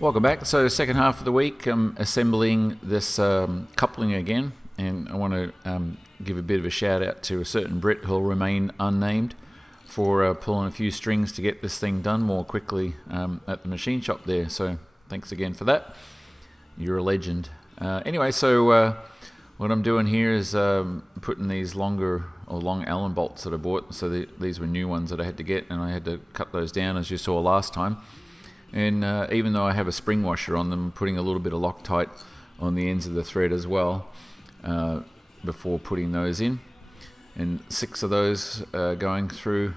Welcome back. So second half of the week, I'm assembling this coupling again, and I want to give a bit of a shout out to a certain Brit who'll remain unnamed for pulling a few strings to get this thing done more quickly at the machine shop there. So thanks again for that. You're a legend. Anyway, so what I'm doing here is putting these long Allen bolts that I bought. So these were new ones that I had to get, and I had to cut those down as you saw last time. And even though I have a spring washer on them, I'm putting a little bit of Loctite on the ends of the thread as well before putting those in. And 6 of those going through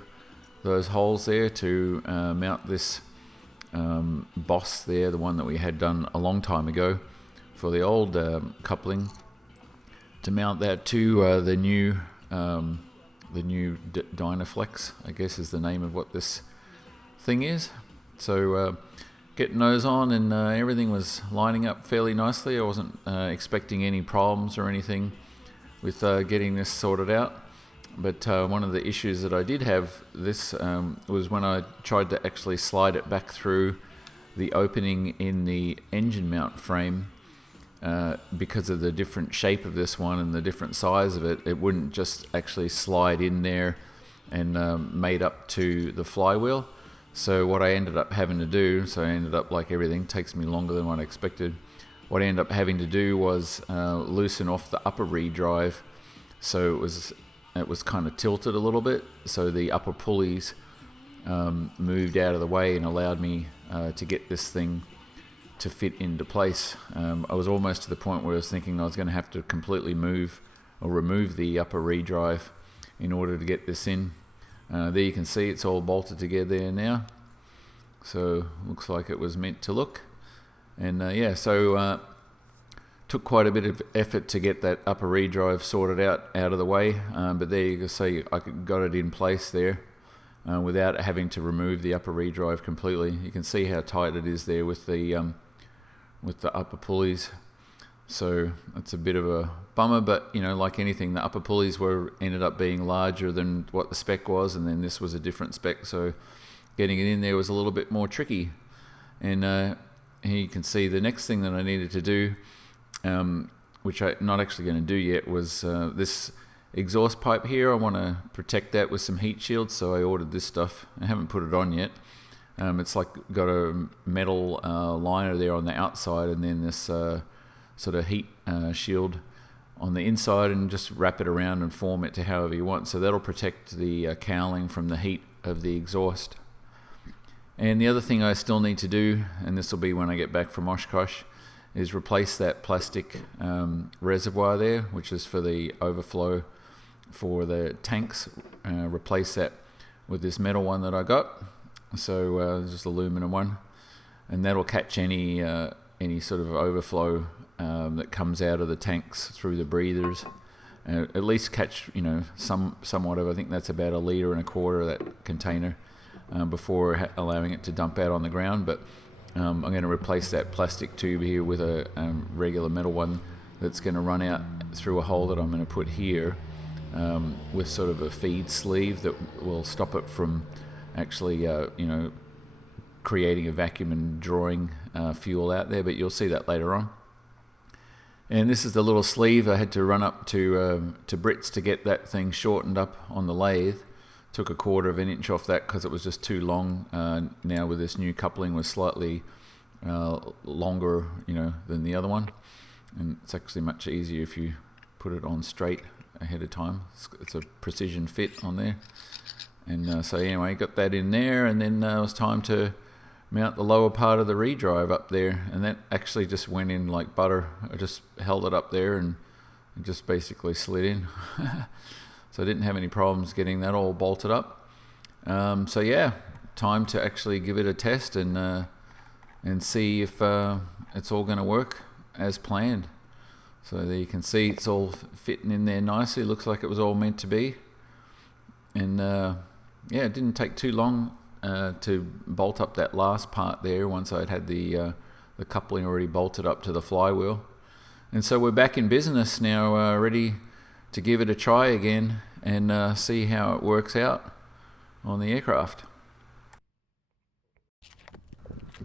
those holes there to mount this boss there, the one that we had done a long time ago for the old coupling, to mount that to the new Dynaflex, I guess is the name of what this thing is. So getting those on, and everything was lining up fairly nicely. I wasn't expecting any problems or anything with getting this sorted out. But one of the issues that I did have this was when I tried to actually slide it back through the opening in the engine mount frame. Because of the different shape of this one and the different size of it, it wouldn't just actually slide in there and made up to the flywheel. So what I ended up having to do, so I ended up, like everything, takes me longer than what I expected. What I ended up having to do was loosen off the upper redrive, so it was kind of tilted a little bit, so the upper pulleys moved out of the way and allowed me to get this thing to fit into place. I was almost to the point where I was thinking I was going to have to completely remove the upper redrive in order to get this in. There you can see it's all bolted together there now, so looks like it was meant to look. And so took quite a bit of effort to get that upper redrive sorted out of the way, but there you can see I got it in place there without having to remove the upper redrive completely. You can see how tight it is there with the upper pulleys. So that's a bit of a bummer, but like anything, the upper pulleys ended up being larger than what the spec was, and then this was a different spec, so getting it in there was a little bit more tricky. And here you can see the next thing that I needed to do, which I'm not actually going to do yet, was this exhaust pipe here. I want to protect that with some heat shields, so I ordered this stuff. I haven't put it on yet. It's like got a metal liner there on the outside, and then this sort of heat shield on the inside, and just wrap it around and form it to however you want. So that'll protect the cowling from the heat of the exhaust. And the other thing I still need to do, and this will be when I get back from Oshkosh, is replace that plastic reservoir there, which is for the overflow for the tanks. Replace that with this metal one that I got. So just aluminum one, and that'll catch any sort of overflow that comes out of the tanks through the breathers. At least catch somewhat of, I think that's about 1.25 liters, that container, before allowing it to dump out on the ground. But I'm going to replace that plastic tube here with a regular metal one that's going to run out through a hole that I'm going to put here, with sort of a feed sleeve that will stop it from actually creating a vacuum and drawing fuel out there, but you'll see that later on. And this is the little sleeve I had to run up to Brits to get that thing shortened up on the lathe. Took 1/4 inch off that because it was just too long. Now with this new coupling was slightly longer than the other one, and it's actually much easier if you put it on straight ahead of time. It's a precision fit on there. And so anyway, got that in there, and then it was time to mount the lower part of the redrive up there, and that actually just went in like butter. I just held it up there and it just basically slid in. So I didn't have any problems getting that all bolted up. So yeah, time to actually give it a test and see if it's all going to work as planned. So there you can see it's all fitting in there nicely. Looks like it was all meant to be. And it didn't take too long to bolt up that last part there once I'd had the coupling already bolted up to the flywheel. And so we're back in business now, ready to give it a try again and see how it works out on the aircraft.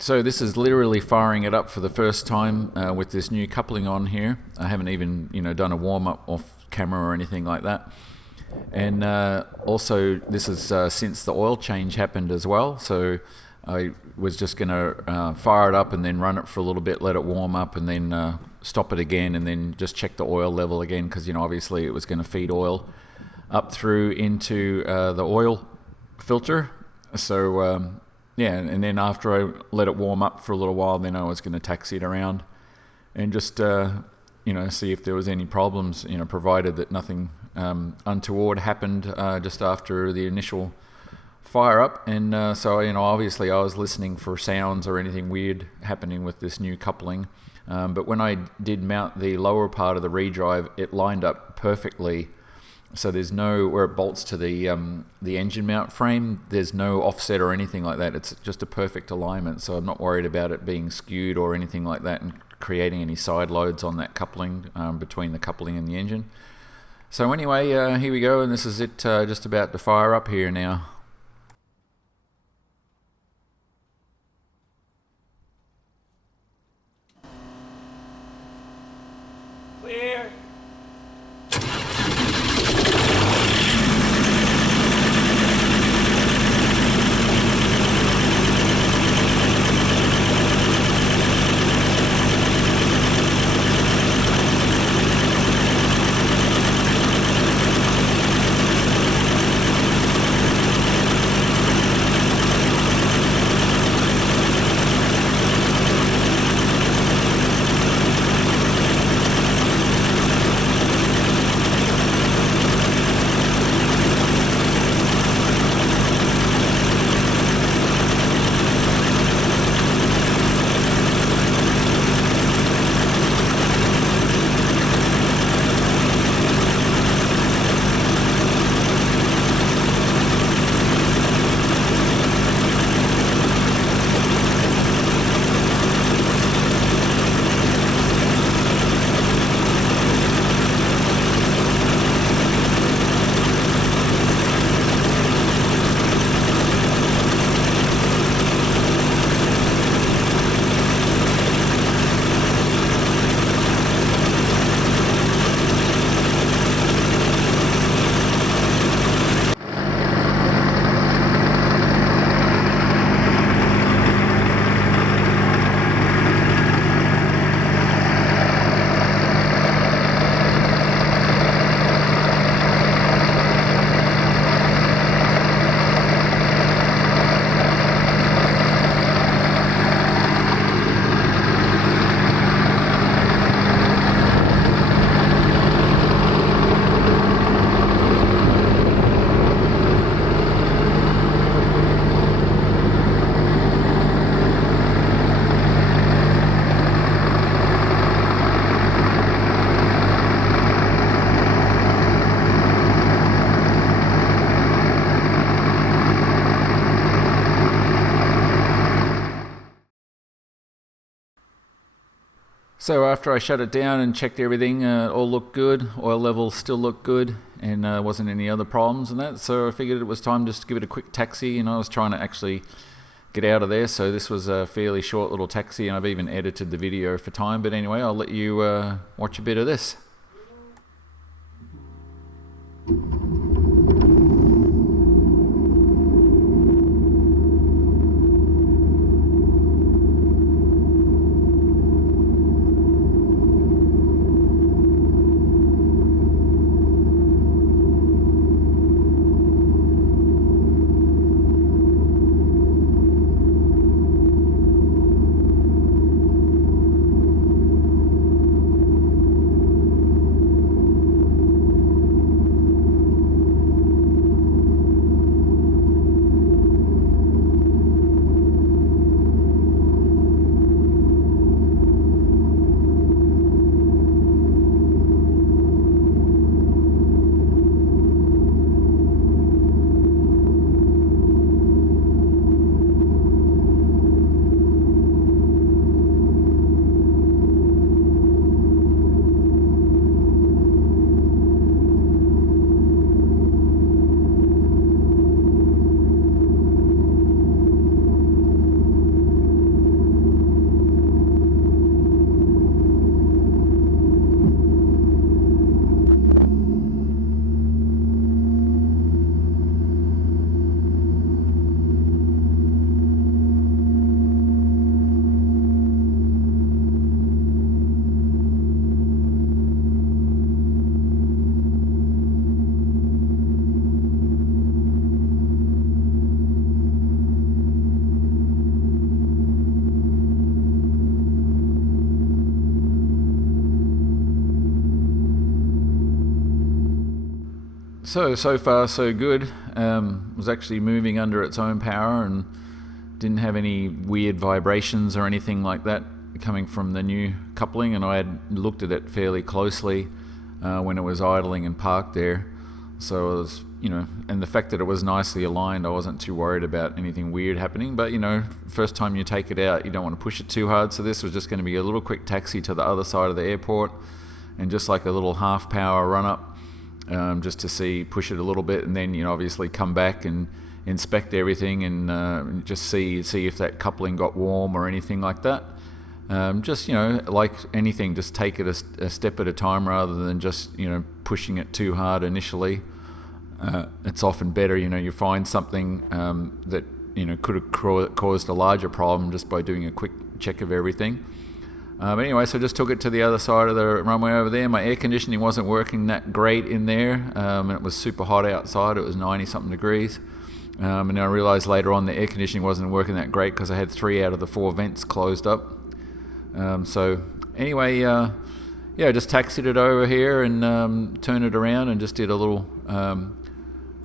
So this is literally firing it up for the first time with this new coupling on here. I haven't even done a warm-up off camera or anything like that. And also this is since the oil change happened as well, so I was just going to fire it up and then run it for a little bit, let it warm up, and then stop it again, and then just check the oil level again, because obviously it was going to feed oil up through into the oil filter. So yeah, and then after I let it warm up for a little while, then I was going to taxi it around and just see if there was any problems, provided that nothing untoward happened just after the initial fire up. And so obviously I was listening for sounds or anything weird happening with this new coupling, but when I did mount the lower part of the redrive, it lined up perfectly. So there's no, where it bolts to the engine mount frame, there's no offset or anything like that. It's just a perfect alignment, so I'm not worried about it being skewed or anything like that and creating any side loads on that coupling, between the coupling and the engine. So anyway, here we go, and this is it, just about to fire up here now. Clear. So after I shut it down and checked everything, all looked good, oil levels still looked good, and wasn't any other problems and that, so I figured it was time just to give it a quick taxi, and I was trying to actually get out of there, so this was a fairly short little taxi, and I've even edited the video for time. But anyway, I'll let you watch a bit of this. So far so good. Was actually moving under its own power and didn't have any weird vibrations or anything like that coming from the new coupling, and I had looked at it fairly closely when it was idling and parked there. So I was, and the fact that it was nicely aligned, I wasn't too worried about anything weird happening. But first time you take it out, you don't want to push it too hard, so this was just going to be a little quick taxi to the other side of the airport and just like a little half power run up, just to push it a little bit, and then obviously come back and inspect everything and just see if that coupling got warm or anything like that. Just like anything, just take it a step at a time rather than just pushing it too hard initially. It's often better, you find something that could have caused a larger problem just by doing a quick check of everything. But anyway, so I just took it to the other side of the runway over there. My air conditioning wasn't working that great in there, and it was super hot outside. It was 90 something degrees. And then I realized later on the air conditioning wasn't working that great because I had 3 out of the 4 vents closed up. So anyway, just taxied it over here and turned it around and just did a little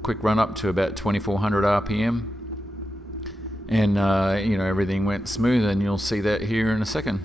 quick run up to about 2400 RPM. And, everything went smooth, and you'll see that here in a second.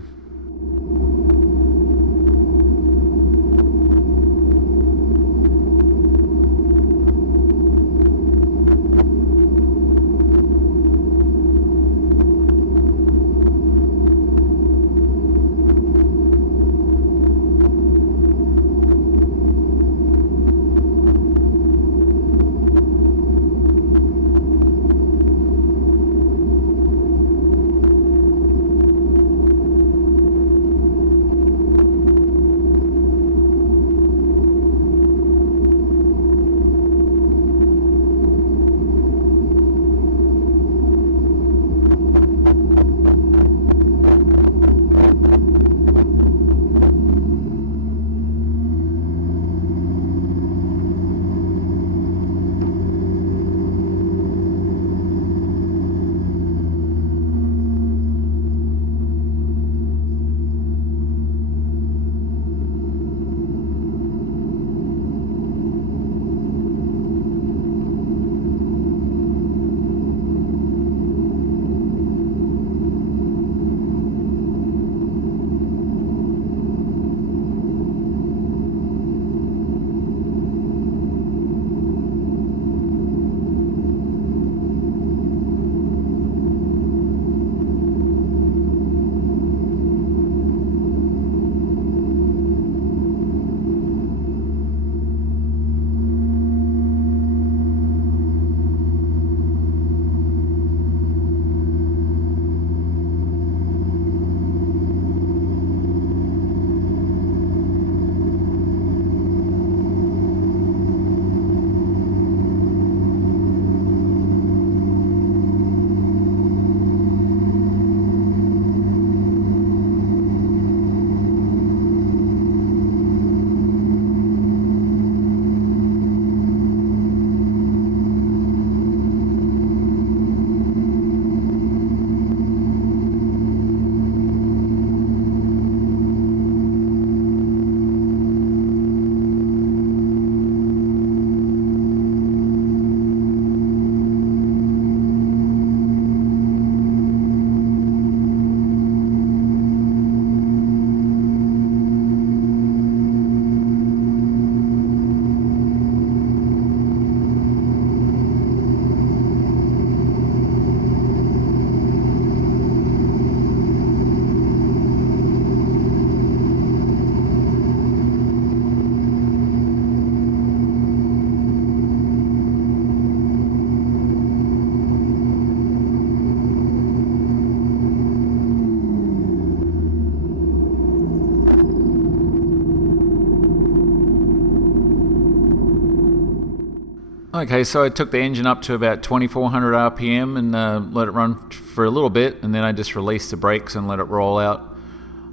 Okay, so I took the engine up to about 2400 RPM and let it run for a little bit, and then I just released the brakes and let it roll out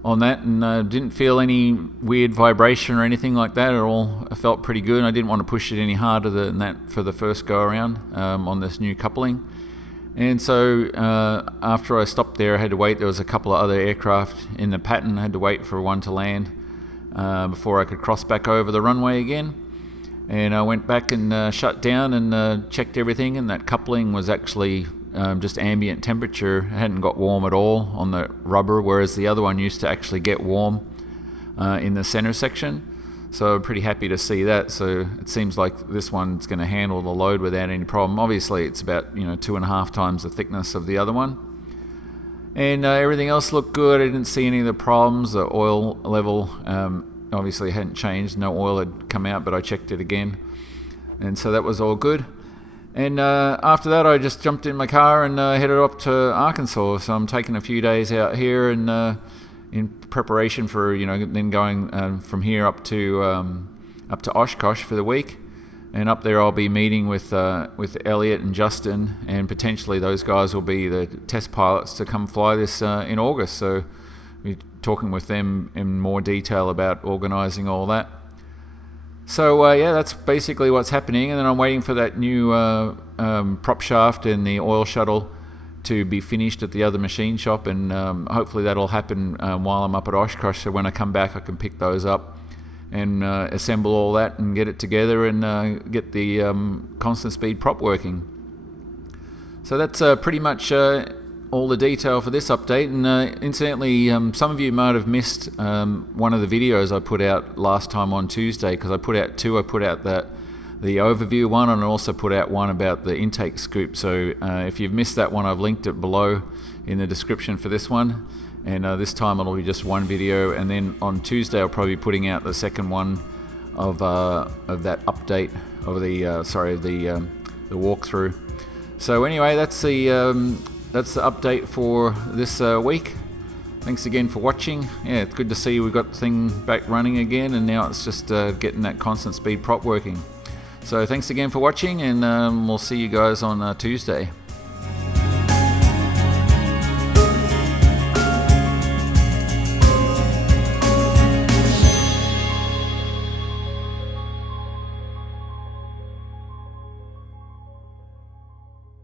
on that, and didn't feel any weird vibration or anything like that at all. I felt pretty good, and I didn't want to push it any harder than that for the first go around on this new coupling. And so after I stopped there, I had to wait. There was a couple of other aircraft in the pattern. I had to wait for one to land before I could cross back over the runway again. And I went back and shut down and checked everything, and that coupling was actually just ambient temperature. It hadn't got warm at all on the rubber, whereas the other one used to actually get warm in the center section. So I'm pretty happy to see that. So it seems like this one's going to handle the load without any problem. Obviously it's about 2.5 times the thickness of the other one. And everything else looked good. I didn't see any of the problems. The oil level obviously hadn't changed. No oil had come out, but I checked it again. And so that was all good. And after that, I just jumped in my car and headed up to Arkansas. So I'm taking a few days out here and in preparation for then going from here up to Oshkosh for the week. And up there, I'll be meeting with Elliot and Justin, and potentially those guys will be the test pilots to come fly this in August. So we're talking with them in more detail about organising all that. So yeah, that's basically what's happening. And then I'm waiting for that new prop shaft and the oil shuttle to be finished at the other machine shop, and hopefully that'll happen while I'm up at Oshkosh. So when I come back, I can pick those up and assemble all that and get it together and get the constant speed prop working. So that's pretty much all the detail for this update. And incidentally, some of you might have missed one of the videos I put out last time on Tuesday, because I put out two. I put out the overview one, and I also put out one about the intake scoop. So if you've missed that one, I've linked it below in the description for this one. And this time it'll be just one video, and then on Tuesday I'll probably be putting out the second one of that update of the the walkthrough. So anyway, that's the update for this week. Thanks again for watching. Yeah, it's good to see we've got the thing back running again, and now it's just getting that constant speed prop working. So thanks again for watching, and we'll see you guys on Tuesday.